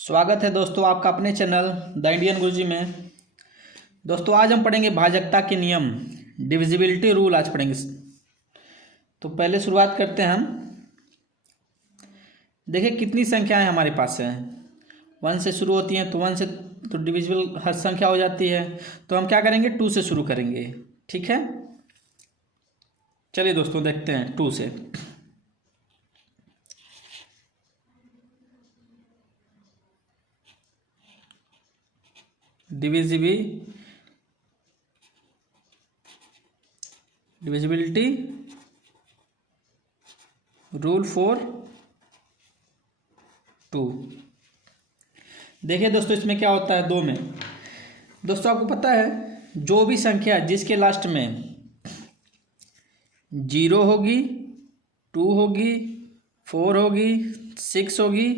स्वागत है दोस्तों आपका अपने चैनल द इंडियन गुरुजी में। दोस्तों आज हम पढ़ेंगे भाजकता के नियम, डिविजिबिलिटी रूल आज पढ़ेंगे। तो पहले शुरुआत करते हैं हम। देखिए कितनी संख्याएं हमारे पास हैं, 1 से शुरू होती हैं, तो 1 से तो डिविजिबल हर संख्या हो जाती है। तो हम क्या करेंगे, 2 से शुरू करेंगे। ठीक है, चलिए दोस्तों देखते हैं 2 से। Divisibility rule for 2। देखिए दोस्तों इसमें क्या होता है 2 में। दोस्तों आपको पता है जो भी संख्या जिसके लास्ट में 0 होगी, 2 होगी, 4 होगी, 6 होगी,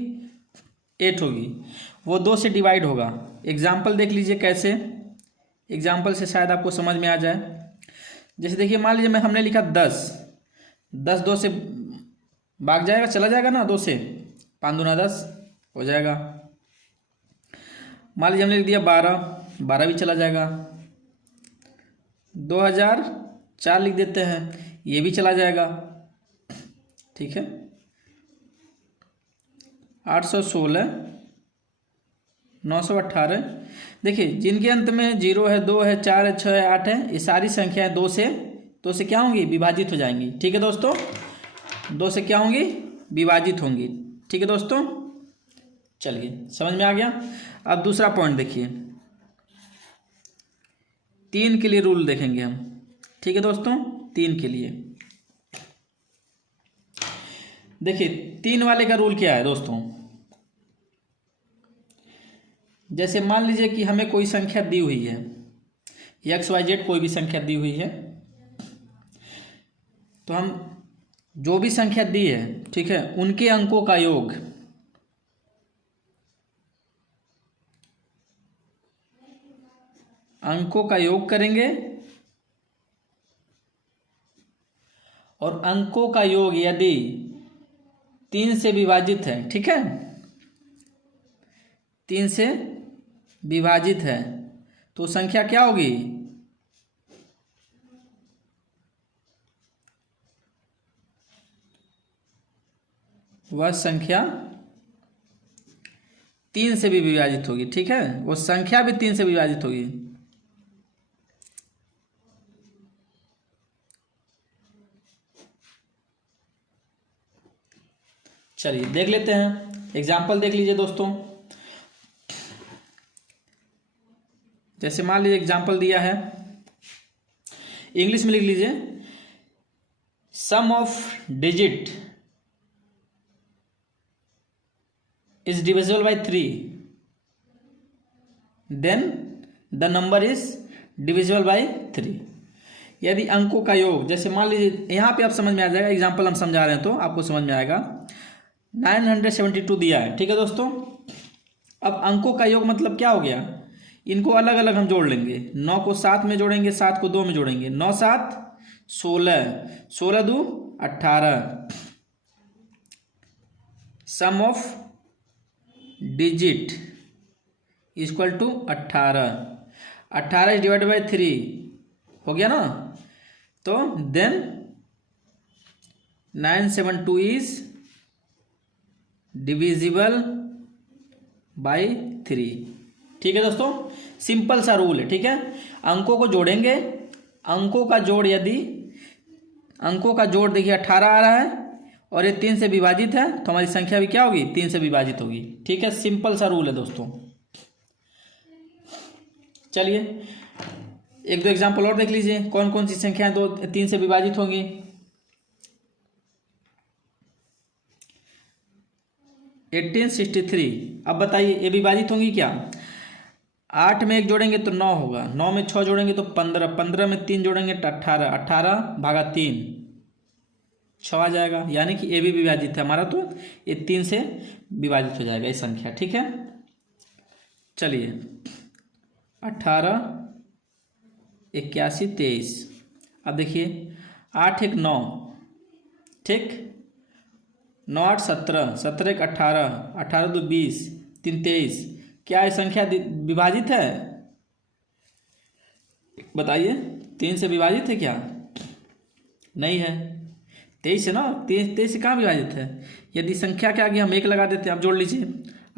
8 होगी, वो 2 से डिवाइड होगा। एग्जाम्पल देख लीजिए कैसे, एग्जाम्पल से शायद आपको समझ में आ जाए। जैसे देखिए मान लीजिए हमने लिखा 10, 10 2 से भाग जाएगा, चला जाएगा ना 2 से, 5 दूना 10 हो जाएगा। मान लीजिए हमने लिख दिया 12, 12 भी चला जाएगा। 2004 लिख देते हैं, ये भी चला जाएगा। ठीक है, 816, 918। देखिए जिनके अंत में 0 है, 2 है, 4 है, 6 है, 8 है, ये सारी संख्याएं 2 से क्या होंगी, विभाजित हो जाएंगी। ठीक है दोस्तों, 2 से क्या होंगी, विभाजित होंगी। ठीक है दोस्तों, चलिए समझ में आ गया। अब दूसरा पॉइंट देखिए, 3 के लिए रूल देखेंगे हम। ठीक है दोस्तों, 3 के लिए देखिए 3 वाले का रूल क्या है दोस्तों। जैसे मान लीजिए कि हमें कोई संख्या दी हुई है, XYZ कोई भी संख्या दी हुई है, तो हम जो भी संख्या दी है, ठीक है, उनके अंकों का योग करेंगे, और अंकों का योग यदि 3 से विभाजित है, ठीक है, 3 से विभाजित है, तो संख्या क्या होगी, वह संख्या 3 से भी विभाजित होगी। ठीक है, वो संख्या भी 3 से विभाजित होगी। चलिए देख लेते हैं, एग्जाम्पल देख लीजिए दोस्तों। जैसे मान लीजिए एग्जाम्पल दिया है, इंग्लिश में लिख लीजिए, sum of digit is divisible by 3, then the number is divisible by 3। यदि अंकों का योग, जैसे मान लीजिए यहाँ पे आप समझ में आ जाएगा, एग्जाम्पल हम समझा रहे हैं तो आपको समझ में आएगा। 972 दिया है, ठीक है दोस्तों। अब अंकों का योग मतलब क्या हो गया, इनको अलग अलग हम जोड़ लेंगे। 9 को 7 में जोड़ेंगे, 7 को 2 में जोड़ेंगे, 9 7 16, 16 2 18। Sum of digit equal to 18, 18 divide by 3 हो गया ना। तो देन 972 इज डिविजिबल बाई 3। ठीक है दोस्तों, सिंपल सा रूल है। ठीक है, अंकों को जोड़ेंगे, अंकों का जोड़ यदि अंकों का जोड़ देखिए 18 आ रहा है और ये 3 से विभाजित है, तो हमारी संख्या भी क्या होगी, 3 से विभाजित होगी। ठीक है, सिंपल सा रूल है दोस्तों। चलिए एक दो एग्जाम्पल और देख लीजिए, कौन कौन सी संख्याएं 3 से विभाजित होंगी। 1863, अब बताइए ये विभाजित होंगी क्या। 8 में 1 जोड़ेंगे तो 9 होगा, 9 में 6 जोड़ेंगे तो 15, 15 में 3 जोड़ेंगे तो 18, 18 भागा 3 6 आ जाएगा। यानी कि ये भी विभाजित है हमारा, तो ये 3 से विभाजित हो जाएगा ये संख्या। ठीक है, चलिए 18 81 23। अब देखिए 8 1 9, ठीक, 9 8 17, 17 1 18, 18 2 20, 3 23। क्या ये संख्या विभाजित है? बताइए, 3 से विभाजित है क्या? नहीं है। 23 है ना, 23 से कहाँ विभाजित है? यदि संख्या के आगे हम 1 लगा देते हैं, आप जोड़ लीजिए।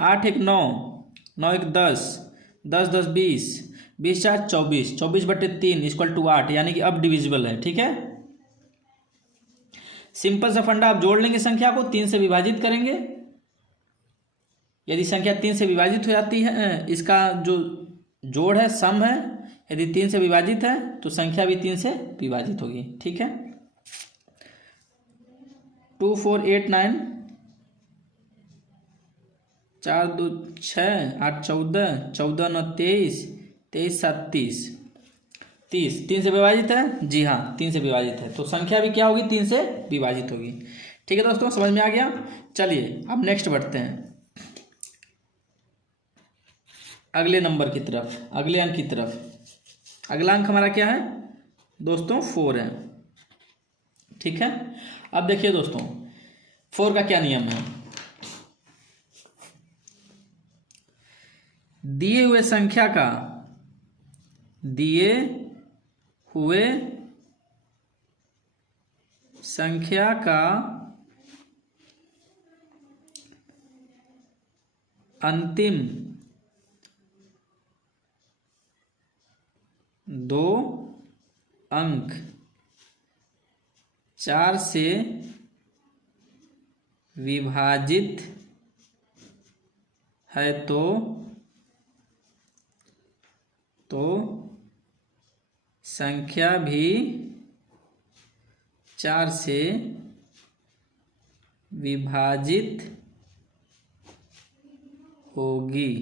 8 1 9, 9 1 10, 10 10 20, 20 4 24, 24/3 इक्वल टू 8, यानी कि अब डिविजिबल है। ठीक है, सिंपल सा फंडा, आप जोड़ लेंगे संख्या को, 3 से विभाजित करेंगे। यदि संख्या 3 से विभाजित हो जाती है, इसका जो जोड़ है सम है, यदि 3 से विभाजित है तो संख्या भी 3 से विभाजित होगी। ठीक है, 2 4 8 9, 4 2 6, 8 14, 14 9 23, 23 7 30, 3 से विभाजित है। जी हाँ, 3 से विभाजित है, तो संख्या भी क्या होगी? 3 से विभाजित होगी। ठीक है दोस्तों, समझ में आ गया। चलिए अब नेक्स्ट बढ़ते हैं अगले नंबर की तरफ, अगले अंक की तरफ। अगला अंक हमारा क्या है दोस्तों? 4 है। ठीक है, अब देखिए दोस्तों, 4 का क्या नियम है। दिए हुए संख्या का, दिए हुए संख्या का अंतिम 2 अंक 4 से विभाजित है तो संख्या भी 4 से विभाजित होगी।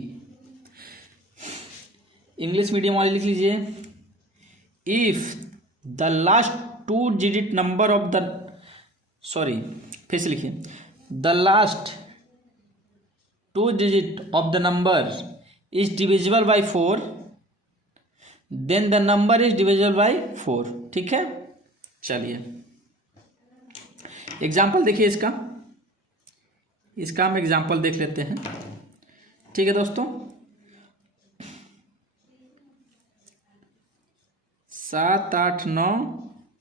इंग्लिश मीडियम वाले लिख लीजिए। If the last 2 digit number of the, sorry फिर से लिखिए, the last 2 digit of the number is divisible by 4, then the number is divisible by 4। ठीक है, चलिए एग्जाम्पल देखिए इसका हम एग्जाम्पल देख लेते हैं। ठीक है दोस्तों, 7 8 9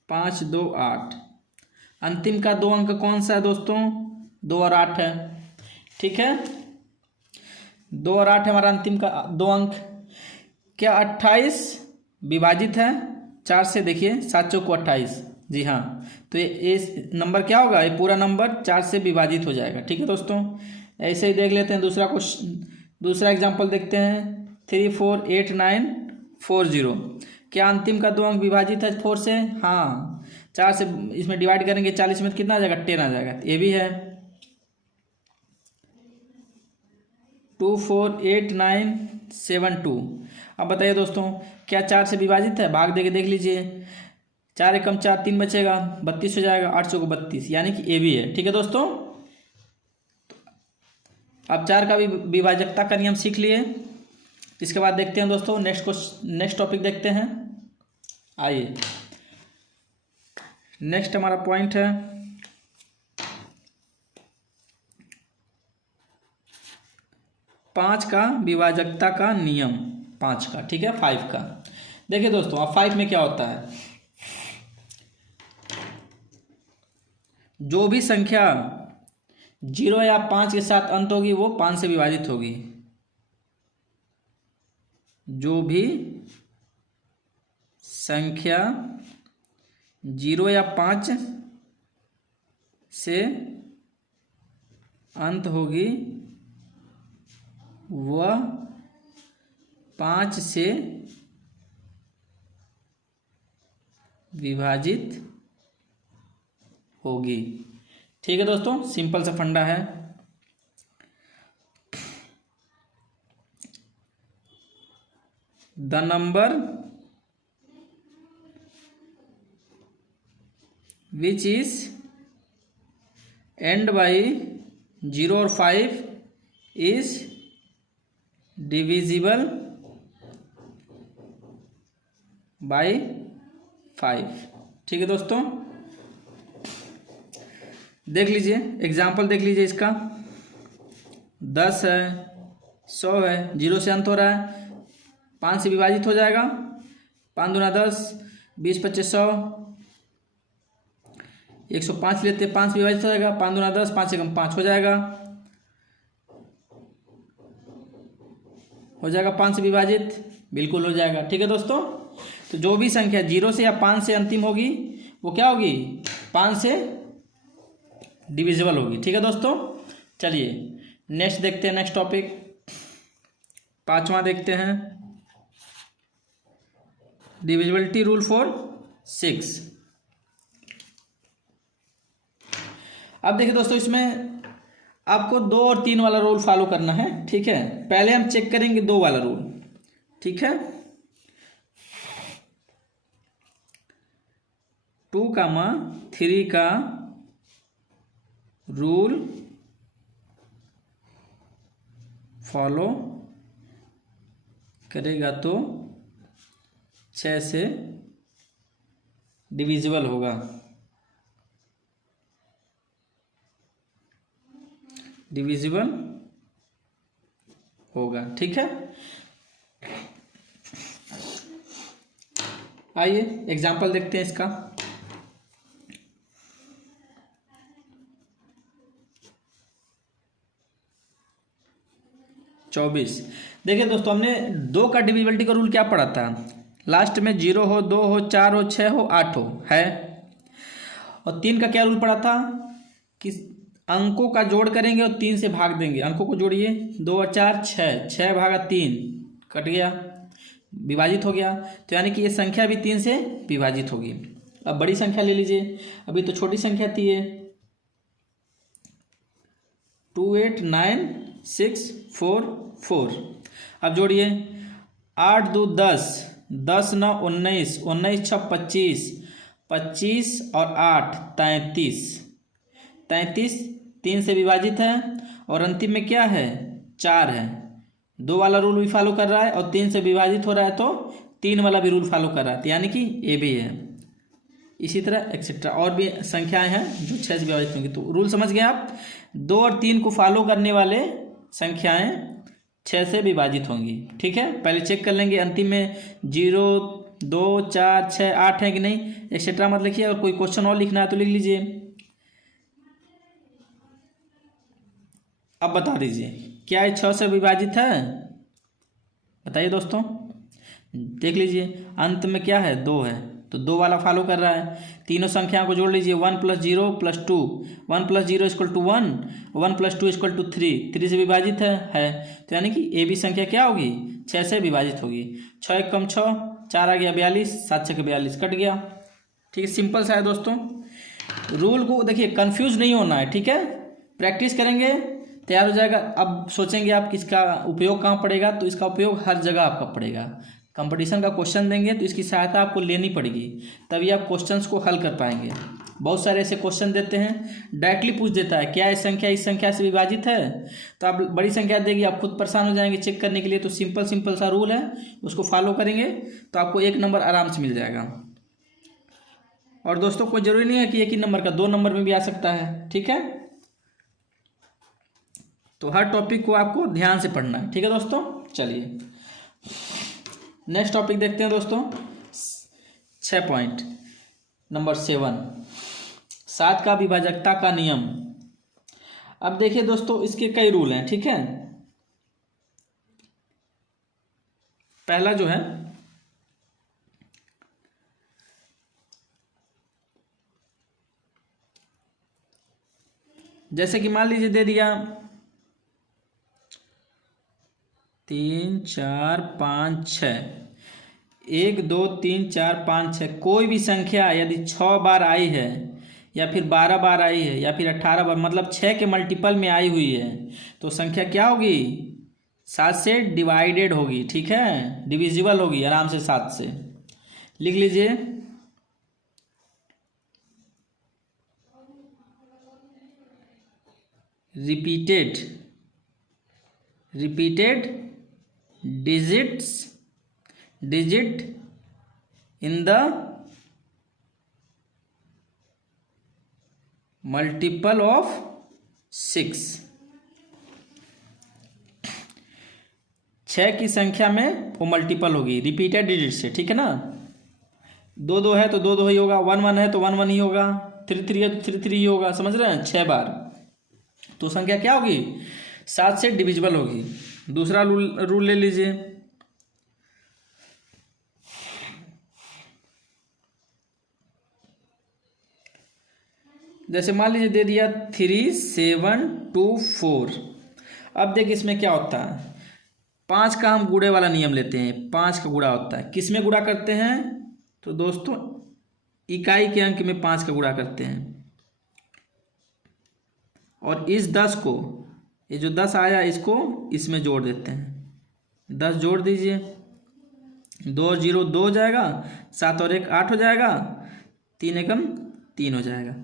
5 2 8, अंतिम का 2 अंक कौन सा है दोस्तों? 2 और 8 है। ठीक है, 2 और 8 है हमारा अंतिम का 2 अंक। क्या 28 विभाजित है 4 से? देखिए 7 चौक 28, जी हाँ, तो ये नंबर क्या होगा? ये पूरा नंबर 4 से विभाजित हो जाएगा। ठीक है दोस्तों, ऐसे ही देख लेते हैं दूसरा एग्जाम्पल देखते हैं। 3 4 8 9 4 0, क्या अंतिम का 2 अंक विभाजित है 4 से? हाँ, 4 से इसमें डिवाइड करेंगे 40 में, कितना आ जाएगा? 10 आ जाएगा, ये भी है। 2 4 8 9 7 2, अब बताइए दोस्तों, क्या 4 से विभाजित है? भाग देके देख लीजिए, 4 एकम 4, 3 बचेगा, 32 हो जाएगा, 8 चौको 32, यानी कि ये भी है। ठीक है दोस्तों, अब 4 का भी विभाजकता का नियम सीख लिए। इसके बाद देखते हैं दोस्तों नेक्स्ट टॉपिक देखते हैं। आइए, नेक्स्ट हमारा पॉइंट है 5 का विभाजकता का नियम, 5 का। ठीक है, 5 का देखिए दोस्तों, अब 5 में क्या होता है? जो भी संख्या 0 या 5 के साथ अंत होगी वो 5 से विभाजित होगी। जो भी संख्या 0 या 5 से अंत होगी वह 5 से विभाजित होगी। ठीक है दोस्तों, सिंपल सा फंडा है। The number which is and by 0 और 5 इज डिविजिबल बाई 5। ठीक है दोस्तों, देख लीजिए एग्जाम्पल, देख लीजिए इसका। 10 है, 100 है, 0 से अंत हो रहा है, 5 से विभाजित हो जाएगा, 5 दूना 10, 20 25 100, 105 लेते हैं, 5 से विभाजित हो जाएगा, 5 दूना 10, 5 से कम 5 हो जाएगा, 5 से विभाजित, बिल्कुल हो जाएगा। ठीक है दोस्तों, तो जो भी संख्या 0 से या 5 से अंतिम होगी वो क्या होगी, 5 से डिविजिबल होगी। ठीक है दोस्तों, चलिए नेक्स्ट देखते हैं, नेक्स्ट टॉपिक 5वां देखते हैं, डिविजिबिलिटी रूल फॉर 6। अब देखिए दोस्तों, इसमें आपको 2 और 3 वाला रूल फॉलो करना है। ठीक है, पहले हम चेक करेंगे 2 वाला रूल। ठीक है, 2, 3 का रूल फॉलो करेगा तो 6 से डिविजिबल होगा। डिविजिबल होगा। ठीक है, आइए एग्जाम्पल देखते हैं इसका। चौबीस। देखिए दोस्तों, हमने 2 का डिविजिबिलिटी का रूल क्या पढ़ा था, लास्ट में 0 हो, 2 हो, 4 हो, 6 हो, 8 हो है। और 3 का क्या रूल पढ़ा था कि अंकों का जोड़ करेंगे और 3 से भाग देंगे। अंकों को जोड़िए, 2 और 4 6, 6 भागा 3 कट गया, विभाजित हो गया, तो यानी कि ये संख्या भी 3 से विभाजित होगी। अब बड़ी संख्या ले लीजिए, अभी तो छोटी संख्या थी ये, 28964। अब जोड़िए, 8 2 10, 10 9 19, 19 6 25, 25 और 8 33, 33 3 से विभाजित है, और अंतिम में क्या है 4 है। 2 वाला रूल भी फॉलो कर रहा है और 3 से विभाजित हो रहा है तो 3 वाला भी रूल फॉलो कर रहा है, यानी कि ये भी है। इसी तरह एक्सेट्रा और भी संख्याएं हैं जो 6 से विभाजित होंगी। तो रूल समझ गए आप, 2 और 3 को फॉलो करने वाले संख्याएं 6 से विभाजित होंगी। ठीक है, पहले चेक कर लेंगे अंतिम में 0 2 4 6 8 है कि नहीं, एक्सेट्रा मत लिखिए। और कोई क्वेश्चन और लिखना है तो लिख लीजिए। अब बता दीजिए, क्या ये 6 से विभाजित है, बताइए दोस्तों। देख लीजिए, अंत में क्या है 2 है, तो 2 वाला फॉलो कर रहा है। तीनों संख्याओं को जोड़ लीजिए, 1 + 0 + 2, 1 + 0 = 1, 1 + 2 = 3, 3 से विभाजित है। तो यानी कि ये भी संख्या क्या होगी 6 से विभाजित होगी। 6 1 कम 6, 4 आ गया 42, 7 6 42 कट गया। ठीक है, सिंपल सा है दोस्तों। रूल को देखिए कंफ्यूज नहीं होना है। ठीक है, प्रैक्टिस करेंगे तैयार हो जाएगा। अब सोचेंगे आप किसका उपयोग कहाँ पड़ेगा, तो इसका उपयोग हर जगह आपका पड़ेगा। कंपटीशन का क्वेश्चन देंगे तो इसकी सहायता आपको लेनी पड़ेगी, तभी आप क्वेश्चंस को हल कर पाएंगे। बहुत सारे ऐसे क्वेश्चन देते हैं, डायरेक्टली पूछ देता है क्या ये संख्या इस संख्या से विभाजित है, तो आप बड़ी संख्या देगी, आप खुद परेशान हो जाएंगे चेक करने के लिए। तो सिंपल सा रूल है, उसको फॉलो करेंगे तो आपको 1 नंबर आराम से मिल जाएगा। और दोस्तों, कोई जरूरी नहीं है कि 1 ही नंबर का, 2 नंबर में भी आ सकता है। ठीक है, तो हर टॉपिक को आपको ध्यान से पढ़ना है। ठीक है दोस्तों, चलिए नेक्स्ट टॉपिक देखते हैं दोस्तों। 6 पॉइंट नंबर 7, 7 का विभाजकता का नियम। अब देखिए दोस्तों, इसके कई रूल हैं। ठीक है, पहला जो है, जैसे कि मान लीजिए दे दिया 3 4 5 6, 1 2 3 4 5 6, कोई भी संख्या यदि 6 बार आई है या फिर 12 बार आई है या फिर 18 बार, मतलब 6 के मल्टीपल में आई हुई है, तो संख्या क्या होगी 7 से डिवाइडेड होगी। ठीक है, डिविजिबल होगी आराम से 7 से। लिख लीजिए, repeated digit in the multiple of 6। 6 की संख्या में वो मल्टीपल होगी रिपीटेड डिजिट से, ठीक है ना। 2 है तो 2 ही होगा, 1 है तो 1 ही होगा, 3 है तो 3 ही होगा, समझ रहे हैं, 6 बार। तो संख्या क्या होगी, 7 से डिविजिबल होगी। दूसरा रूल ले लीजिए, जैसे मान लीजिए दे दिया 3 7 2 4। अब देखिए इसमें क्या होता है, 5 का हम गुणे वाला नियम लेते हैं। 5 का गुणा होता है, किस में गुणा करते हैं, तो दोस्तों इकाई के अंक में 5 का गुणा करते हैं। और इस 10 को, ये जो 10 आया इसको इसमें जोड़ देते हैं। 10 जोड़ दीजिए, 2 0 2 हो जाएगा, 7 और 1 8 हो जाएगा, 3 एकम 3 हो जाएगा।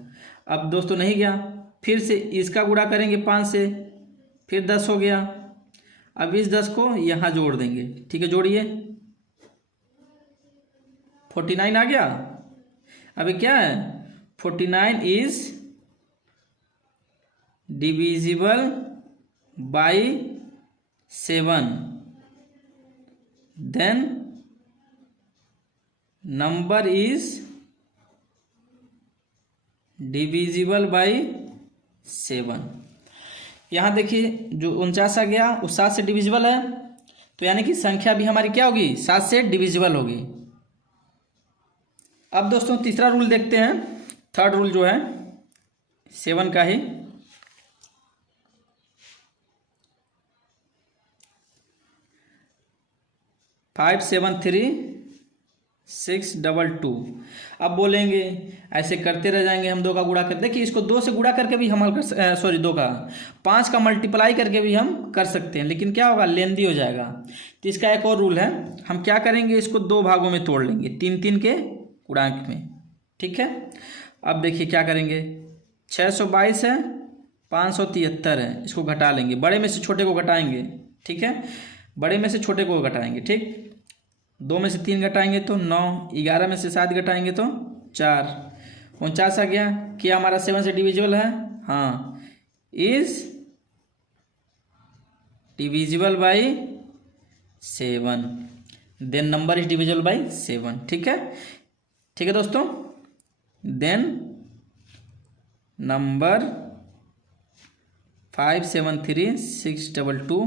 अब दोस्तों नहीं गया, फिर से इसका गुणा करेंगे 5 से, फिर 10 हो गया। अब इस 10 को यहाँ जोड़ देंगे, ठीक है, जोड़िए, 49 आ गया। अब क्या है, 49 is divisible by 7, then number is divisible by 7। यहाँ देखिए जो 49 आ गया वो 7 से डिविजिबल है, तो यानी कि संख्या भी हमारी क्या होगी, 7 से डिविजिबल होगी। अब दोस्तों तीसरा रूल देखते हैं, थर्ड रूल जो है 7 का ही। फाइव 7 3 6 2 2। अब बोलेंगे ऐसे करते रह जाएंगे हम, 2 का गुणा कर, देखिए इसको 2 से गुणा करके भी हम हल कर, सॉरी 2 का 5 का मल्टीप्लाई करके भी हम कर सकते हैं, लेकिन क्या होगा, लेंदी हो जाएगा। तो इसका एक और रूल है, हम क्या करेंगे, इसको 2 भागों में तोड़ लेंगे, 3 3 के गुणांक में, ठीक है। अब देखिए क्या करेंगे, 622 है, 573 है, इसको घटा लेंगे, बड़े में से छोटे को घटाएंगे, ठीक है, बड़े में से छोटे को घटाएंगे, ठीक। 2 में से 3 घटाएंगे तो 9, 11 में से 7 घटाएंगे तो 4, 49 आ गया। क्या हमारा 7 से डिविजिबल है, हाँ, is divisible by 7, then number is divisible by 7, ठीक है, ठीक है दोस्तों। Then number 5 7 3 6 2 2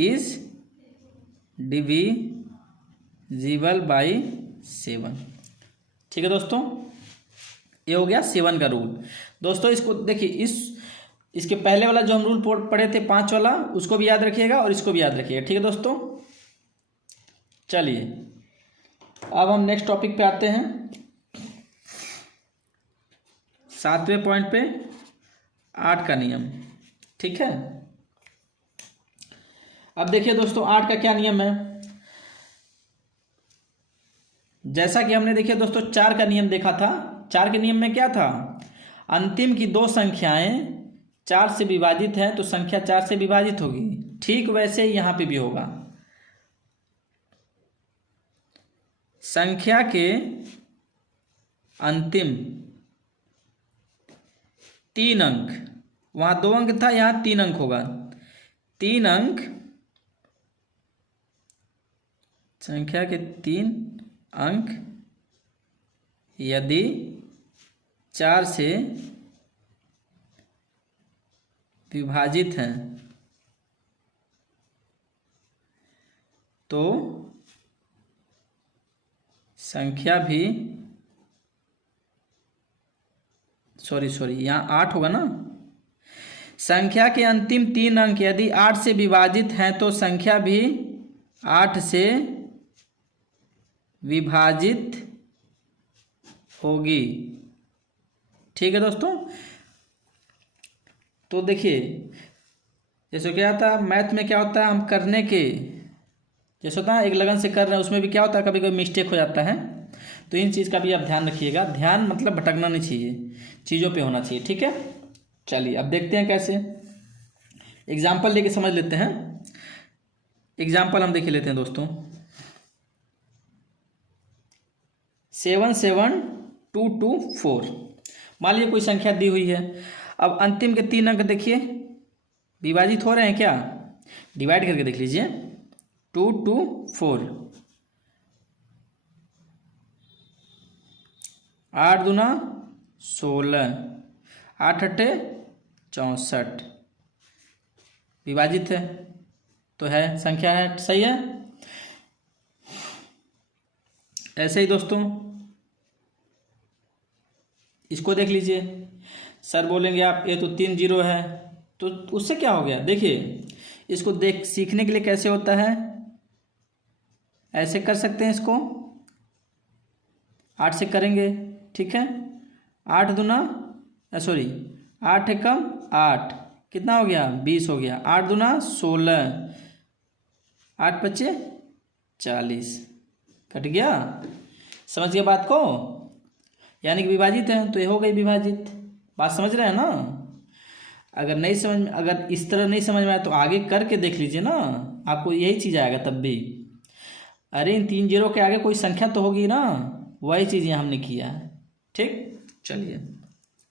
is divisible by 7, ठीक है दोस्तों। ये हो गया 7 का रूल। दोस्तों इसको देखिए, इसके पहले वाला जो हम रूल पढ़े थे 5 वाला, उसको भी याद रखिएगा और इसको भी याद रखिएगा, ठीक है दोस्तों। चलिए अब हम नेक्स्ट टॉपिक पे आते हैं, 7वें पॉइंट पे, 8 का नियम, ठीक है। अब देखिए दोस्तों 8 का क्या नियम है, जैसा कि हमने देखिए दोस्तों 4 का नियम देखा था। 4 के नियम में क्या था, अंतिम की 2 संख्याएं 4 से विभाजित हैं तो संख्या 4 से विभाजित होगी, ठीक वैसे ही यहाँ पे भी होगा। संख्या के अंतिम 3 अंक, वहाँ 2 अंक था, यहाँ 3 अंक होगा, 3 अंक, संख्या के 3 अंक यदि 4 से विभाजित हैं तो संख्या भी, सॉरी यहाँ 8 होगा ना, संख्या के अंतिम 3 अंक यदि 8 से विभाजित हैं तो संख्या भी 8 से विभाजित होगी, ठीक है दोस्तों। तो देखिए जैसे क्या होता है मैथ में, क्या होता है हम करने के, जैसे होता है एक लगन से कर रहे हैं, उसमें भी क्या होता है कभी कभी मिस्टेक हो जाता है, तो इन चीज़ का भी आप ध्यान रखिएगा। ध्यान मतलब भटकना नहीं चाहिए, चीज़ों पे होना चाहिए, ठीक है। चलिए अब देखते हैं कैसे, एग्जाम्पल लेके समझ लेते हैं। एग्जाम्पल हम देख लेते हैं दोस्तों, 7 7 2 2 4। मान लीजिए कोई संख्या दी हुई है, अब अंतिम के 3 अंक देखिए विभाजित हो रहे हैं क्या, डिवाइड करके देख लीजिए। 2 2 4, 8 दूना 16, 8 अट्ठे 64, विभाजित है तो है, संख्या है, सही है। ऐसे ही दोस्तों इसको देख लीजिए, सर बोलेंगे आप ये तो 3 जीरो है, तो उससे क्या हो गया, देखिए इसको देख सीखने के लिए कैसे होता है, ऐसे कर सकते हैं इसको, 8 से करेंगे, ठीक है। 8 दूना सॉरी 8 एकम 8, कितना हो गया 20 हो गया, 8 दूना 16, 8 पच्चे 40, कट गया, समझ गया बात को, यानी कि विभाजित है तो ये हो गई विभाजित, बात समझ रहे हैं ना। अगर नहीं समझ में, अगर इस तरह नहीं समझ में आया तो आगे करके देख लीजिए ना, आपको यही चीज़ आएगा तब भी। अरे इन 3 जीरो के आगे कोई संख्या तो होगी ना, वही चीज़ यहाँ हमने किया है, ठीक। चलिए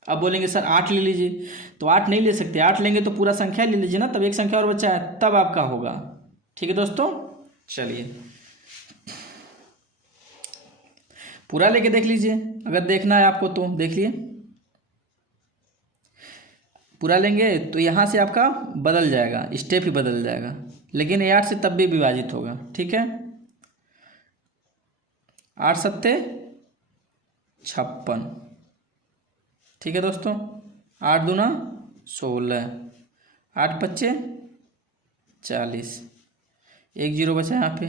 अब बोलेंगे सर 8 ले लीजिए, तो 8 नहीं ले सकते, 8 लेंगे तो पूरा संख्या ले लीजिए ना, तब एक संख्या और बचा है तब आपका होगा, ठीक है दोस्तों। चलिए पूरा लेके देख लीजिए, अगर देखना है आपको तो देखिए, पूरा लेंगे तो यहाँ से आपका बदल जाएगा, स्टेप ही बदल जाएगा, लेकिन 8 से तब भी विभाजित होगा, ठीक है। 8 सत्ते 56, ठीक है दोस्तों। 8 दूना 16, 8 पच्चे 40, एक जीरो बचा यहाँ पे,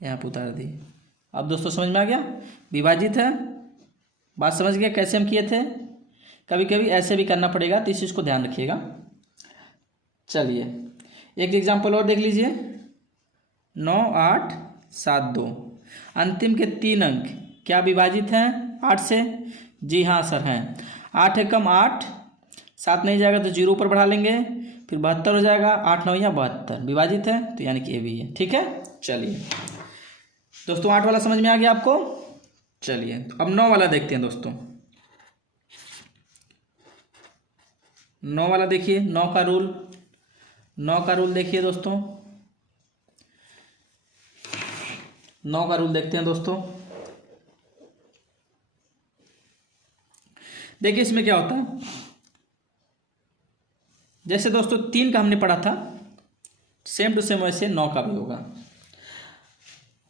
यहाँ पे उतार दिए। अब दोस्तों समझ में आ गया, विभाजित है, बात समझ गया कैसे हम किए थे, कभी कभी ऐसे भी करना पड़ेगा तो इस चीज़ को ध्यान रखिएगा। चलिए एक एग्जाम्पल और देख लीजिए, 9 8 7 2, अंतिम के 3 अंक क्या विभाजित हैं 8 से, जी हाँ सर हैं। 8 एकम 8, 7 नहीं जाएगा तो 0 ऊपर बढ़ा लेंगे, फिर 72 हो जाएगा, 8 9 या 72, विभाजित है तो यानी कि ये भी है, ठीक है। चलिए दोस्तों 8 वाला समझ में आ गया आपको। चलिए अब 9 वाला देखते हैं दोस्तों। 9 वाला देखिए, 9 का रूल, 9 का रूल देखिए दोस्तों, 9 का रूल देखते हैं दोस्तों। देखिए इसमें क्या होता है, जैसे दोस्तों 3 का हमने पढ़ा था, सेम टू सेम वैसे 9 का भी होगा।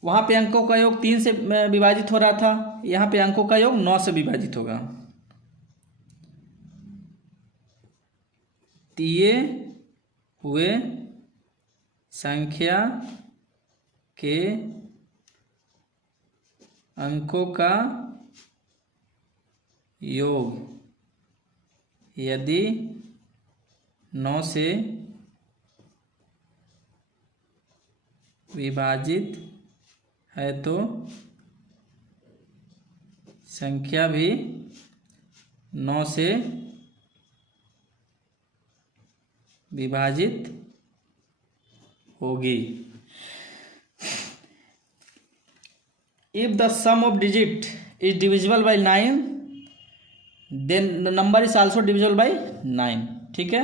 वहाँ पे अंकों का योग 3 से विभाजित हो रहा था, यहाँ पे अंकों का योग 9 से विभाजित होगा। दिए हुए संख्या के अंकों का योग यदि 9 से विभाजित है तो संख्या भी 9 से विभाजित होगी। If the sum of digit is divisible by 9, then the number is also divisible by 9, ठीक है।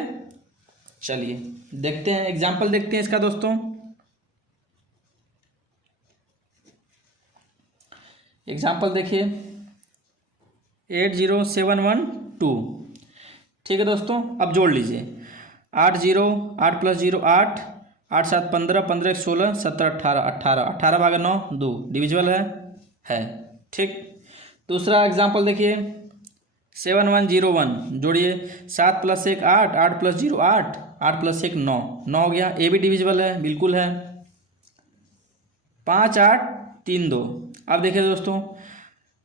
चलिए देखते हैं, एग्जाम्पल देखते हैं इसका दोस्तों। एग्जाम्पल देखिए 80712, ठीक है दोस्तों। अब जोड़ लीजिए, 8 0 8 प्लस 0 8, 8 7 15, 15 1 16, 17 18, 18 18 भागा 9 2, डिविजिबल है, ठीक। दूसरा एग्जाम्पल देखिए 7101, जोड़िए, 7 प्लस 1 8, 8 प्लस 0 8, 8 प्लस 1 9, 9 हो गया, ये भी डिविजिबल है, बिल्कुल है। 5 8 3 2, अब देखिए दोस्तों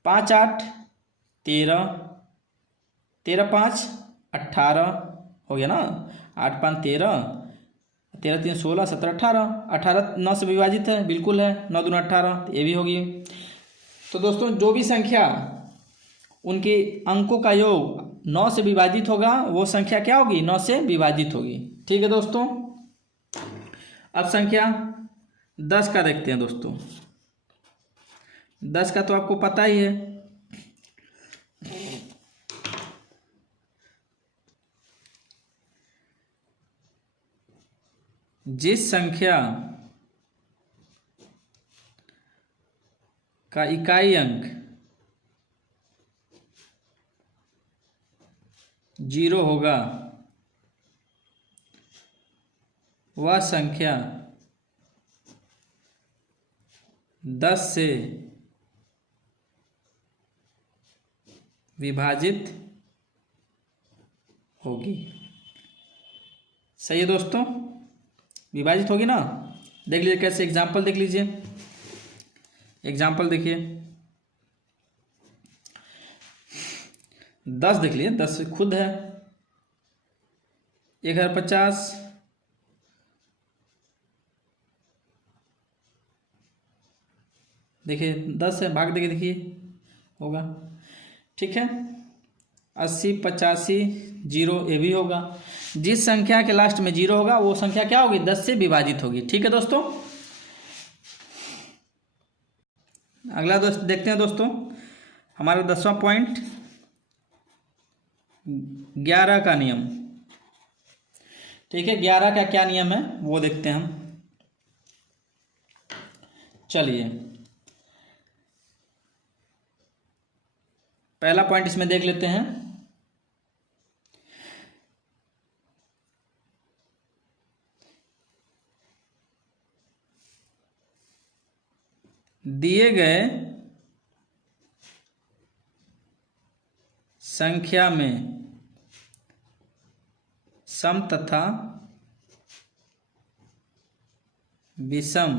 5 8 13, 13 5 18 हो गया ना, 8 5 13, 13 3 16, 17 18, 18 9 से विभाजित है, बिल्कुल है, 9 दूना 18, ये भी होगी। तो दोस्तों जो भी संख्या उनके अंकों का योग 9 से विभाजित होगा वो संख्या क्या होगी, 9 से विभाजित होगी, ठीक है दोस्तों। अब संख्या 10 का देखते हैं दोस्तों। 10 का तो आपको पता ही है, जिस संख्या का इकाई अंक 0 होगा वह संख्या 10 से विभाजित होगी। सही है दोस्तों, विभाजित होगी ना। देख लीजिए कैसे, एग्जाम्पल देख लीजिए। एग्जाम्पल देखिए, 10 देख लीजिए, 10 खुद है 1050, देखिए 10 है, भाग देके देखिए होगा। ठीक है, 80, 85, 0 ये भी होगा। जिस संख्या के लास्ट में 0 होगा वो संख्या क्या होगी, 10 से विभाजित होगी। ठीक है दोस्तों, अगला दोस्त देखते हैं दोस्तों, हमारा 10वां पॉइंट 11 का नियम। ठीक है, 11 का क्या नियम है वो देखते हैं हम। चलिए पहला पॉइंट इसमें देख लेते हैं। दिए गए संख्या में सम तथा विषम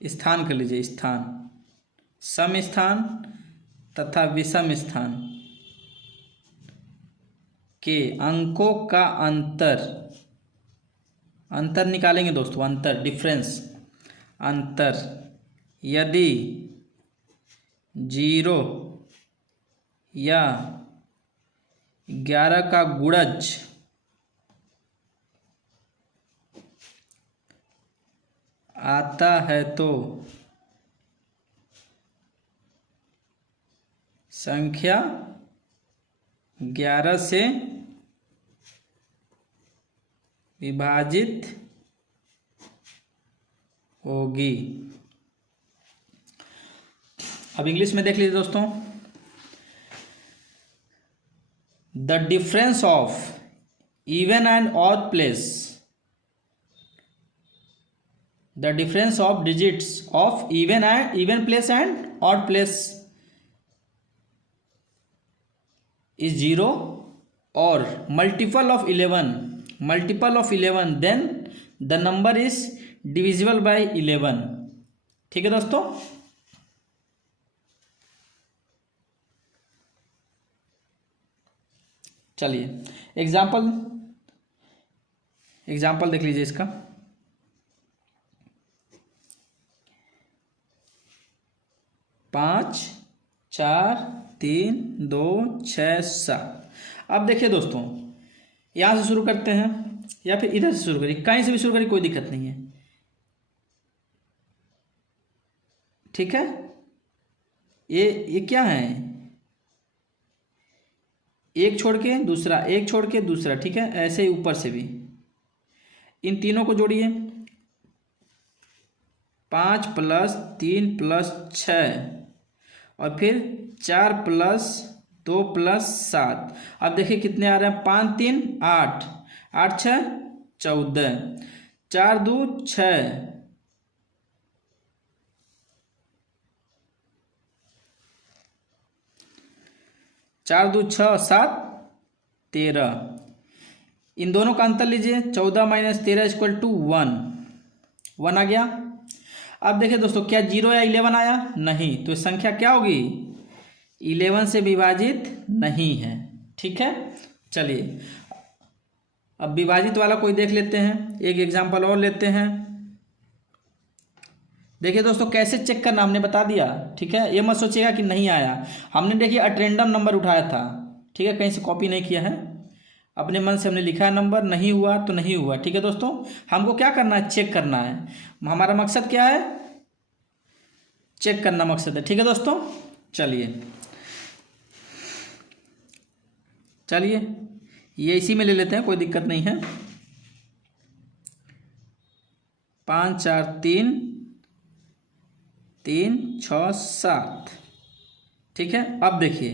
स्थान कर लीजिए, स्थान, सम स्थान तथा विषम स्थान के अंकों का अंतर निकालेंगे दोस्तों, अंतर, डिफरेंस, अंतर यदि 0 या 11 का गुणज आता है तो संख्या 11 से विभाजित होगी। अब इंग्लिश में देख लीजिए दोस्तों, the difference of even and odd place, the difference of digits of even place and odd place is 0 और multiple of 11, then the number is divisible by 11। ठीक है दोस्तों, चलिए एग्जाम्पल देख लीजिए इसका। 5, 4, 3, 2, 6, 7। अब देखिए दोस्तों, यहाँ से शुरू करते हैं या फिर इधर से शुरू करिए, कहीं से भी शुरू करिए, कोई दिक्कत नहीं है। ठीक है, ये क्या है, एक छोड़ के दूसरा, एक छोड़ के दूसरा। ठीक है, ऐसे ही ऊपर से भी इन तीनों को जोड़िए, 5 + 3 + 6 और फिर 4 + 2 + 7। अब देखिए कितने आ रहे हैं, 5 3 8, 8 6 14, 4 2 6, 4 2 6 7 13। इन दोनों का अंतर लीजिए, 14 - 13 = 1 आ गया। अब देखिए दोस्तों, क्या 0 या 11 आया, नहीं, तो संख्या क्या होगी, 11 से विभाजित नहीं है। ठीक है, चलिए अब विभाजित वाला कोई देख लेते हैं, एक एग्जांपल और लेते हैं। देखिए दोस्तों कैसे चेक करना हमने बता दिया। ठीक है, ये मत सोचिएगा कि नहीं आया, हमने देखिए अटेंडम नंबर उठाया था। ठीक है, कहीं से कॉपी नहीं किया है, अपने मन से हमने लिखा है नंबर, नहीं हुआ तो नहीं हुआ। ठीक है दोस्तों, हमको क्या करना है, चेक करना है, हमारा मकसद क्या है, चेक करना मकसद है। ठीक है दोस्तों, चलिए ये इसी में ले लेते हैं, कोई दिक्कत नहीं है। 5 4 3 3 6 7। ठीक है, अब देखिए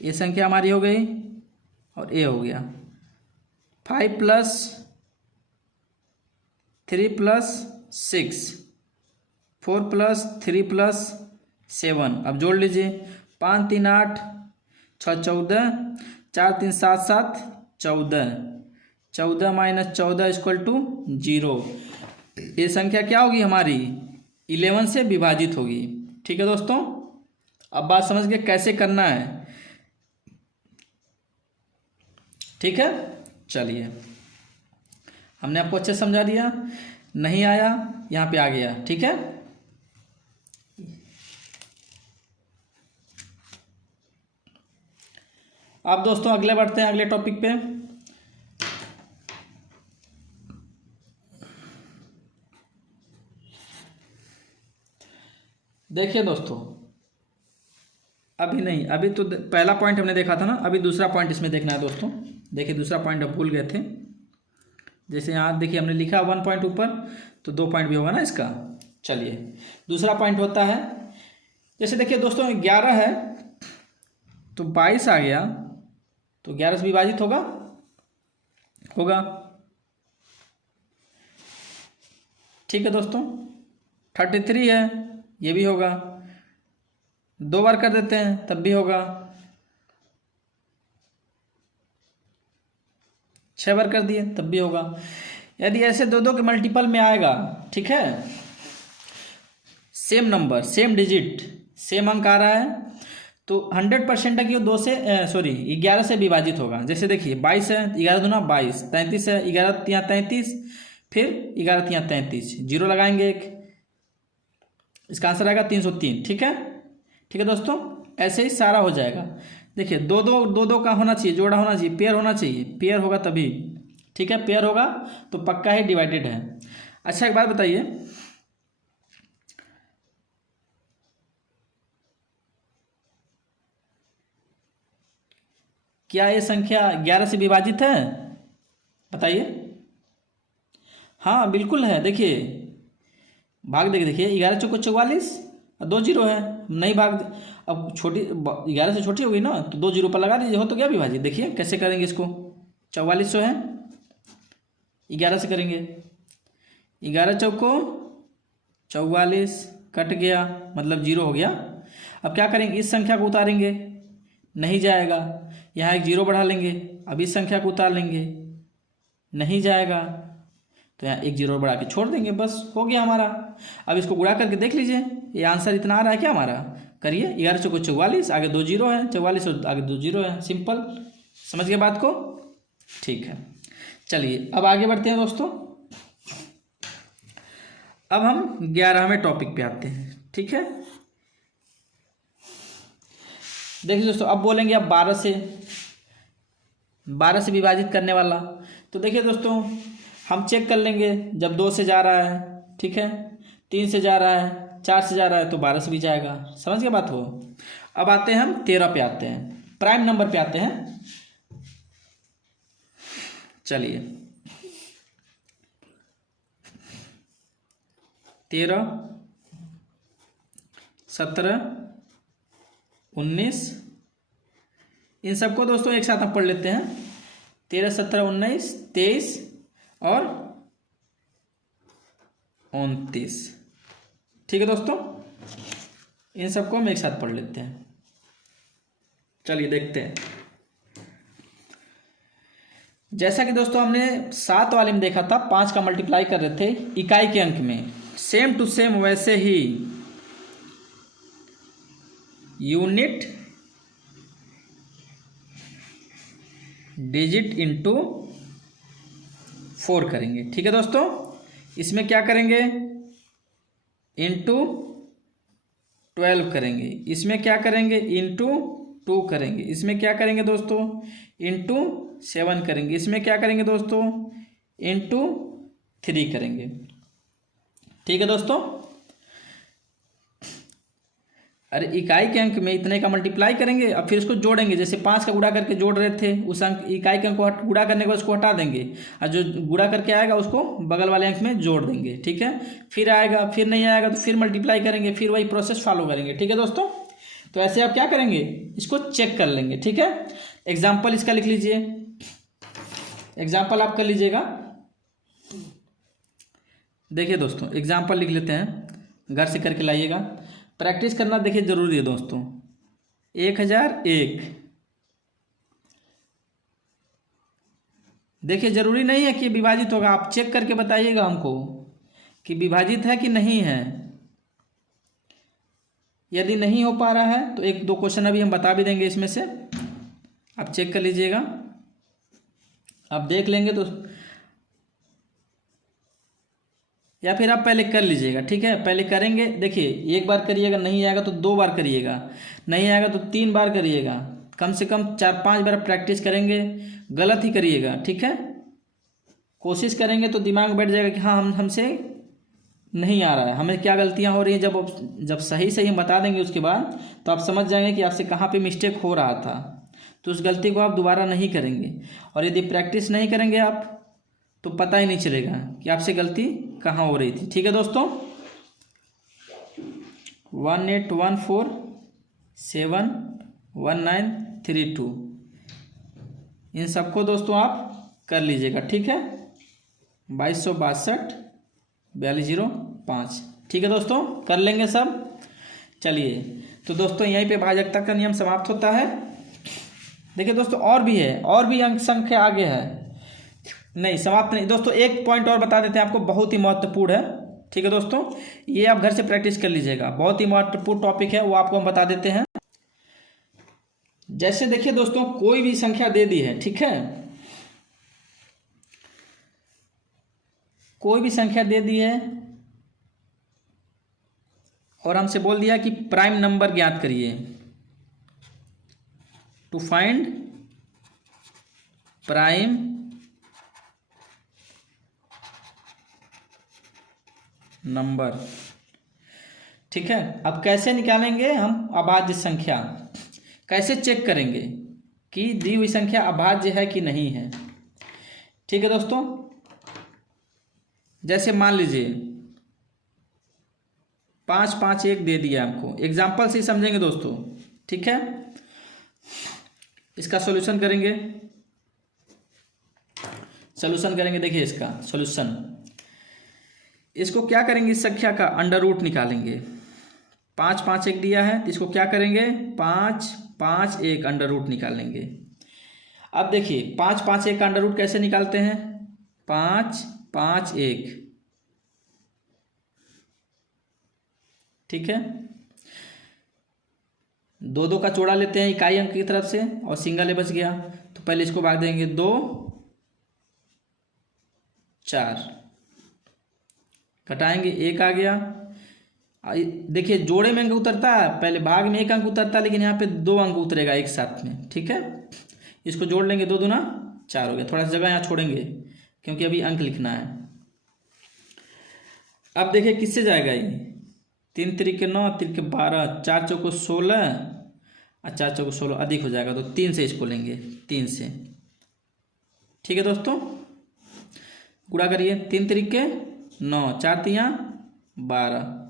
ये संख्या हमारी हो गई और ये हो गया 5 + 3 + 6 4 + 3 + 7। अब जोड़ लीजिए 5 3 8 6 14 4 3 7 7 14। 14 - 14 = 0। ये संख्या क्या होगी हमारी 11 से विभाजित होगी। ठीक है दोस्तों, अब बात समझ के कैसे करना है। ठीक है, चलिए हमने आपको अच्छे समझा दिया। नहीं आया यहाँ पे आ गया। ठीक है, अब दोस्तों अगले बढ़ते हैं अगले टॉपिक पे। देखिए दोस्तों, अभी नहीं, अभी तो पहला पॉइंट हमने देखा था ना, अभी दूसरा पॉइंट इसमें देखना है दोस्तों। देखिए दूसरा पॉइंट अब भूल गए थे। जैसे यहाँ देखिए हमने लिखा 1 पॉइंट ऊपर, तो 2 पॉइंट भी होगा ना इसका। चलिए दूसरा पॉइंट होता है, जैसे देखिए दोस्तों 11 है तो 22 आ गया, तो 11 से विभाजित होगा। ठीक है दोस्तों, 33 है, ये भी होगा। 2 बार कर देते हैं तब भी होगा। 6 बार कर दिए तब भी होगा। यदि ऐसे 2 के मल्टीपल में आएगा, ठीक है, same number, same digit, same अंक आ रहा है, तो 100% है कि वो 11 से विभाजित होगा। जैसे देखिए 22 है, 11 दूना 22, 33 है, 11 तियाँ 33, फिर 11 तियाँ 33, 0 लगाएंगे एक, इसका आंसर आएगा 303। ठीक है दोस्तों, ऐसे ही सारा हो जाएगा। देखिए 2 का होना चाहिए, जोड़ा होना चाहिए, पेयर होना चाहिए, पेयर होगा तभी। ठीक है, पेयर होगा तो पक्का ही डिवाइडेड है। अच्छा एक बात बताइए, क्या ये संख्या 11 से विभाजित है? बताइए। हाँ बिल्कुल है। देखिए भाग देखिए 11 चौको 44 और 2 0 है, नहीं भाग। अब छोटी 11 से छोटी होगी ना, तो 2 0 पर लगा दीजिए, हो तो क्या विभाजित। देखिए कैसे करेंगे इसको, 4400 है, 11 से करेंगे, 11 चौको 44 कट गया, मतलब 0 हो गया। अब क्या करेंगे, इस संख्या को उतारेंगे, नहीं जाएगा, यहाँ एक 0 बढ़ा लेंगे। अब इस संख्या को उतार लेंगे, नहीं जाएगा, तो यहाँ एक 0 बढ़ा के छोड़ देंगे, बस हो गया हमारा। अब इसको गुणा करके देख लीजिए, ये आंसर इतना आ रहा है क्या हमारा। करिए, 11 चौको 44, आगे 2 0 है, 44 और आगे 2 0 है, सिंपल। समझ गए बात को? ठीक है, चलिए अब आगे बढ़ते हैं दोस्तों। अब हम 11वें टॉपिक पे आते हैं। ठीक है, देखिए दोस्तों, अब बोलेंगे अब 12 से विभाजित करने वाला। तो देखिए दोस्तों, हम चेक कर लेंगे, जब 2 से जा रहा है, ठीक है, 3 से जा रहा है, 4 से जा रहा है, तो 12 से भी जाएगा। समझ गए बात हो? अब आते हैं हम 13 पे आते हैं, प्राइम नंबर पे आते हैं। चलिए 13 17 19, इन सबको दोस्तों एक साथ हम पढ़ लेते हैं। 13 17 19 23 और 29। ठीक है दोस्तों, इन सबको हम एक साथ पढ़ लेते हैं। चलिए देखते हैं। जैसा कि दोस्तों हमने 7 वाले में देखा था, 5 का मल्टीप्लाई कर रहे थे इकाई के अंक में, सेम टू सेम वैसे ही यूनिट डिजिट इंटू 4 करेंगे। ठीक है दोस्तों, इसमें क्या करेंगे, इंटू 12 करेंगे, इसमें क्या करेंगे, इंटू 2 करेंगे, इसमें क्या करेंगे दोस्तों, इंटू 7 करेंगे, इसमें क्या करेंगे दोस्तों, इंटू 3 करेंगे। ठीक है दोस्तों, अरे इकाई के अंक में इतने का मल्टीप्लाई करेंगे और फिर उसको जोड़ेंगे। जैसे 5 का गुणा करके जोड़ रहे थे, उस अंक इकाई के अंक को गुणा करने के बाद उसको हटा देंगे और जो गुणा करके आएगा उसको बगल वाले अंक में जोड़ देंगे। ठीक है, फिर आएगा, फिर नहीं आएगा तो फिर मल्टीप्लाई करेंगे, फिर वही प्रोसेस फॉलो करेंगे। ठीक है दोस्तों, तो ऐसे आप क्या करेंगे, इसको चेक कर लेंगे। ठीक है, एग्जाम्पल इसका लिख लीजिए, एग्जाम्पल आप कर लीजिएगा। देखिए दोस्तों, एग्जाम्पल लिख लेते हैं, घर से करके लाइएगा। प्रैक्टिस करना देखिए जरूरी है दोस्तों। 1001, देखिए जरूरी नहीं है कि विभाजित होगा, आप चेक करके बताइएगा हमको कि विभाजित है कि नहीं है। यदि नहीं हो पा रहा है तो 1-2 क्वेश्चन अभी हम बता भी देंगे इसमें से, आप चेक कर लीजिएगा। आप देख लेंगे तो, या फिर आप पहले कर लीजिएगा। ठीक है, पहले करेंगे, देखिए 1 बार करिएगा, नहीं आएगा तो 2 बार करिएगा, नहीं आएगा तो 3 बार करिएगा, कम से कम 4-5 बार प्रैक्टिस करेंगे। गलत ही करिएगा, ठीक है, कोशिश करेंगे तो दिमाग में बैठ जाएगा कि हाँ हमसे नहीं आ रहा है, हमें क्या गलतियां हो रही हैं। जब सही सही हम बता देंगे उसके बाद तो आप समझ जाएंगे कि आपसे कहाँ पे मिस्टेक हो रहा था, तो उस गलती को आप दोबारा नहीं करेंगे। और यदि प्रैक्टिस नहीं करेंगे आप तो पता ही नहीं चलेगा कि आपसे गलती कहाँ हो रही थी। ठीक है दोस्तों, 1814711932 इन सबको दोस्तों आप कर लीजिएगा। ठीक है, 2262 4205। ठीक है दोस्तों, कर लेंगे सब। चलिए, तो दोस्तों यहीं पे भाजकता का नियम समाप्त होता है। देखिए दोस्तों, और भी है, और भी अंक संख्या आगे है, नहीं समाप्त नहीं दोस्तों। एक पॉइंट और बता देते हैं आपको, बहुत ही महत्वपूर्ण है। ठीक है दोस्तों, ये आप घर से प्रैक्टिस कर लीजिएगा, बहुत ही महत्वपूर्ण टॉपिक है, वो आपको हम बता देते हैं। जैसे देखिए दोस्तों, कोई भी संख्या दे दी है, ठीक है, कोई भी संख्या दे दी है और हमसे बोल दिया कि प्राइम नंबर ज्ञात करिए। To find prime number. ठीक है, अब कैसे निकालेंगे हम अभाज्य संख्या, कैसे चेक करेंगे कि दी हुई संख्या अभाज्य है कि नहीं है। ठीक है दोस्तों, जैसे मान लीजिए 551 दे दिया हमको, एग्जाम्पल से ही समझेंगे दोस्तों। ठीक है, इसका सॉल्यूशन करेंगे, देखिए इसका सॉल्यूशन, इसको क्या करेंगे, इस संख्या का अंडर रूट निकालेंगे। 551 दिया है तो इसको क्या करेंगे, 551 अंडर रूट निकालेंगे। अब देखिए 551 का अंडर रूट कैसे निकालते हैं, 551, ठीक है, 2 का जोड़ा लेते हैं इकाई अंक की तरफ से और सिंगल ए बच गया, तो पहले इसको भाग देंगे 2 4, घटाएंगे 1 आ गया। देखिए जोड़े में अंक उतरता है, पहले भाग में 1 अंक उतरता है, लेकिन यहाँ पे 2 अंक उतरेगा एक साथ में। ठीक है, इसको जोड़ लेंगे, 2 दूना 4 हो गया। थोड़ा सा जगह यहाँ छोड़ेंगे क्योंकि अभी अंक लिखना है। अब देखिए किससे जाएगा ये, 3 त्रिके 9, 3 के 12, 4 चौको 16 और 4 चौको 16 अधिक हो जाएगा, तो 3 से इसको लेंगे, 3 से। ठीक है दोस्तों, गुणा करिए, 3 त्रिके 9, 4 तियाँ 12।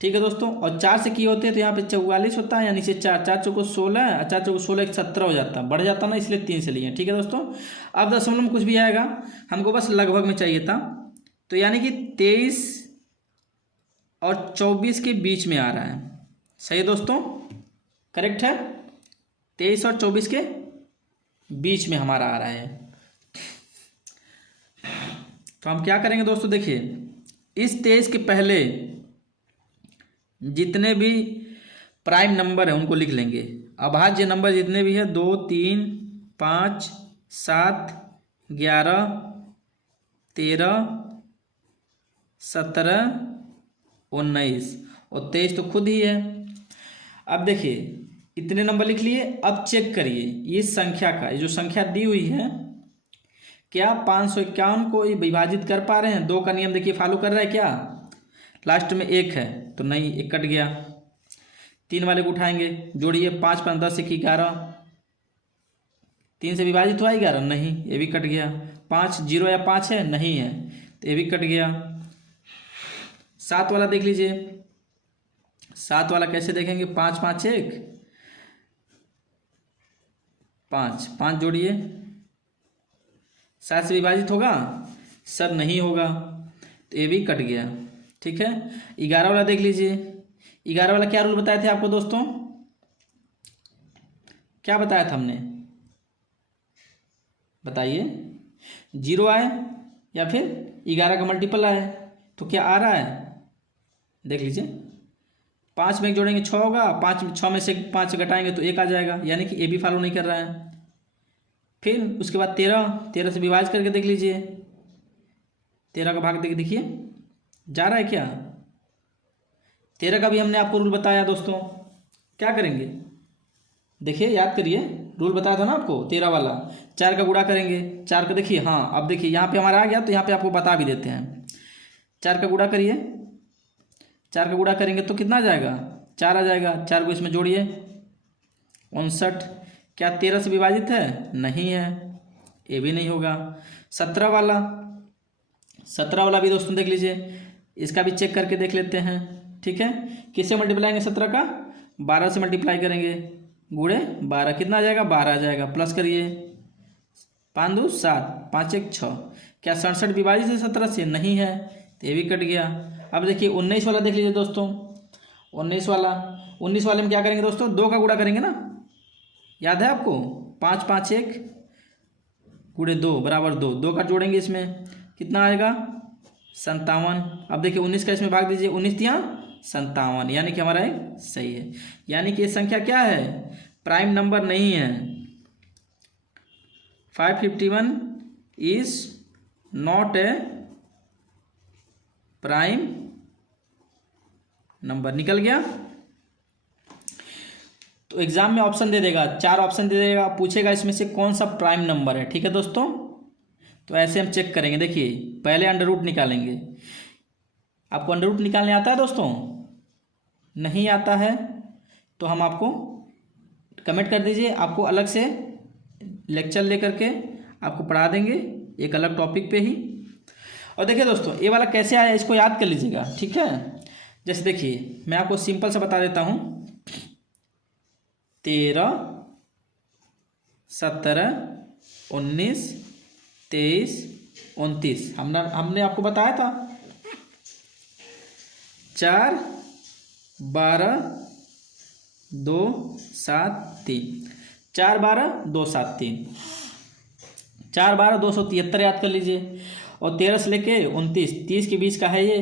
ठीक है दोस्तों, और 4 से किए होते हैं तो यहाँ पे 44 होता है, या नीचे 4, 4 चौको 16 और 4 चौको 16 17 हो जाता है, बढ़ जाता ना, इसलिए 3 से लिए। ठीक है दोस्तों, अब दशमलव में कुछ भी आएगा, हमको बस लगभग में चाहिए था, तो यानी कि 23 और 24 के बीच में आ रहा है। सही है दोस्तों, करेक्ट है, 23 और 24 के बीच में हमारा आ रहा है। तो हम क्या करेंगे दोस्तों, देखिए इस 23 के पहले जितने भी प्राइम नंबर है उनको लिख लेंगे। अभाज्य नंबर जितने भी है, 2 3 5 7 11 13 17 19 और 23 तो खुद ही है। अब देखिए इतने नंबर लिख लिए, अब चेक करिए इस संख्या का, ये जो संख्या दी हुई है, क्या 551 को विभाजित कर पा रहे हैं। 2 का नियम देखिए फॉलो कर रहा है क्या, लास्ट में 1 है तो नहीं, 1 कट गया। 3 वाले को उठाएंगे, जोड़िए 5 5 10 1 11, 3 से विभाजित हुआ 11, नहीं, ये भी कट गया। 5 0 या 5 है, नहीं है, तो ये भी कट गया। 7 वाला देख लीजिए, 7 वाला कैसे देखेंगे, 5 5 1 5, 5 जोड़िए, 7 से विभाजित होगा सर, नहीं होगा, तो ये भी कट गया। ठीक है, 11 वाला देख लीजिए, 11 वाला क्या रूल बताए थे आपको दोस्तों, क्या बताया था हमने, बताइए। 0 आए या फिर 11 का मल्टीपल आए, तो क्या आ रहा है, देख लीजिए। 5 में 1 जोड़ेंगे 6 होगा, 5 6 में से 5 घटाएंगे तो 1 आ जाएगा, यानी कि ये भी फॉलो नहीं कर रहा है। फिर उसके बाद 13 से विभाजित करके देख लीजिए, 13 का भाग देखिए जा रहा है क्या। 13 का भी हमने आपको रूल बताया दोस्तों, क्या करेंगे, देखिए याद करिए, रूल बताया था ना आपको 13 वाला। 4 का गुणा करेंगे, 4 का देखिए, हाँ अब देखिए यहाँ पे हमारा आ गया, तो यहाँ पे आपको बता भी देते हैं। 4 का गुणा करिए, 4 का गुणा करेंगे तो कितना आ जाएगा, 4 आ जाएगा। 4 को इसमें जोड़िए 59, क्या 13 से विभाजित है, नहीं है, ये भी नहीं होगा। 17 वाला, 17 वाला भी दोस्तों देख लीजिए, इसका भी चेक करके देख लेते हैं। ठीक है, किससे मल्टीप्लाई करेंगे, 17 का 12 से मल्टीप्लाई करेंगे, गुणे 12 कितना आ जाएगा, 12 आ जाएगा। प्लस करिए, 5 2 7 5 1 6, क्या 67 विभाजित है 17 से, नहीं है, तो ये भी कट गया। अब देखिए 19 वाला देख लीजिए दोस्तों, 19 वाले में क्या करेंगे दोस्तों, 2 का गुणा करेंगे ना, याद है आपको, 5 5 1 गुणे 2 बराबर 2, 2 का जोड़ेंगे इसमें, कितना आएगा 57। अब देखिए 19 का इसमें भाग दीजिए, 19 तिया 57, यानी कि हमारा सही है, यानी कि ये संख्या क्या है, प्राइम नंबर नहीं है। 551 is not a prime number, निकल गया। तो एग्जाम में ऑप्शन दे देगा, 4 ऑप्शन दे देगा, पूछेगा इसमें से कौन सा प्राइम नंबर है। ठीक है दोस्तों, तो ऐसे हम चेक करेंगे। देखिए पहले अंडर रूट निकालेंगे, आपको अंडर रूट निकालने आता है दोस्तों, नहीं आता है तो हम आपको कमेंट कर दीजिए, आपको अलग से लेक्चर लेकर के आपको पढ़ा देंगे एक अलग टॉपिक पे ही। और देखिए दोस्तों ये वाला कैसे आया, इसको याद कर लीजिएगा। ठीक है, जैसे देखिए मैं आपको सिंपल सा बता देता हूँ, 13 17 19 23 29 हमने आपको बताया था। 4 12 2 7 3, 4 12 2 7 3, 4 12 273 याद कर लीजिए। और 13 से लेके 29, 30 के बीच का है ये,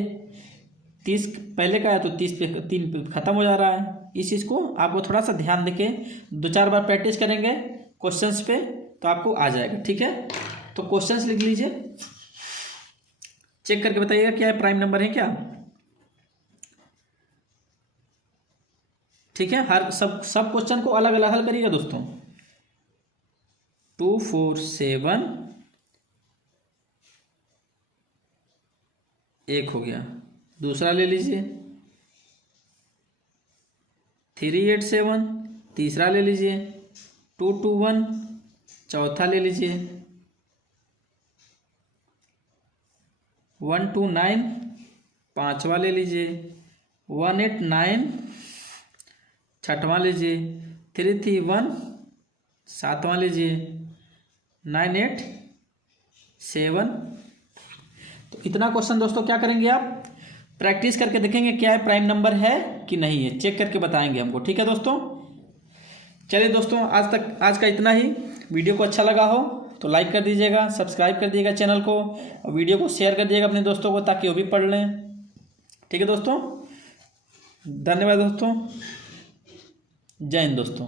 30 पहले का है तो 30 पे 3 पे ख़त्म हो जा रहा है। इस चीज़ को आपको थोड़ा सा ध्यान देके 2-4 बार प्रैक्टिस करेंगे क्वेश्चंस पे तो आपको आ जाएगा। ठीक है, तो क्वेश्चंस लिख लीजिए, चेक करके बताइएगा क्या है, प्राइम नंबर है क्या। ठीक है, हर सब क्वेश्चन को अलग अलग हल करिएगा दोस्तों। 2 4 7 एक हो गया, दूसरा ले लीजिए। 3 8 7 तीसरा ले लीजिए। 2 2 1 चौथा ले लीजिए। 1 2 9 पांचवा ले लीजिए। 1 8 9 छठवां लीजिए। 3 3 1 सातवां लीजिए। 9 8 7। तो इतना क्वेश्चन दोस्तों क्या करेंगे आप, प्रैक्टिस करके देखेंगे क्या है, प्राइम नंबर है कि नहीं है, चेक करके बताएंगे हमको। ठीक है दोस्तों, चलिए दोस्तों आज का इतना ही। वीडियो को अच्छा लगा हो तो लाइक कर दीजिएगा, सब्सक्राइब कर दीजिएगा चैनल को, और वीडियो को शेयर कर दीजिएगा अपने दोस्तों को ताकि वो भी पढ़ लें। ठीक है दोस्तों, धन्यवाद दोस्तों, जय हिंद दोस्तों।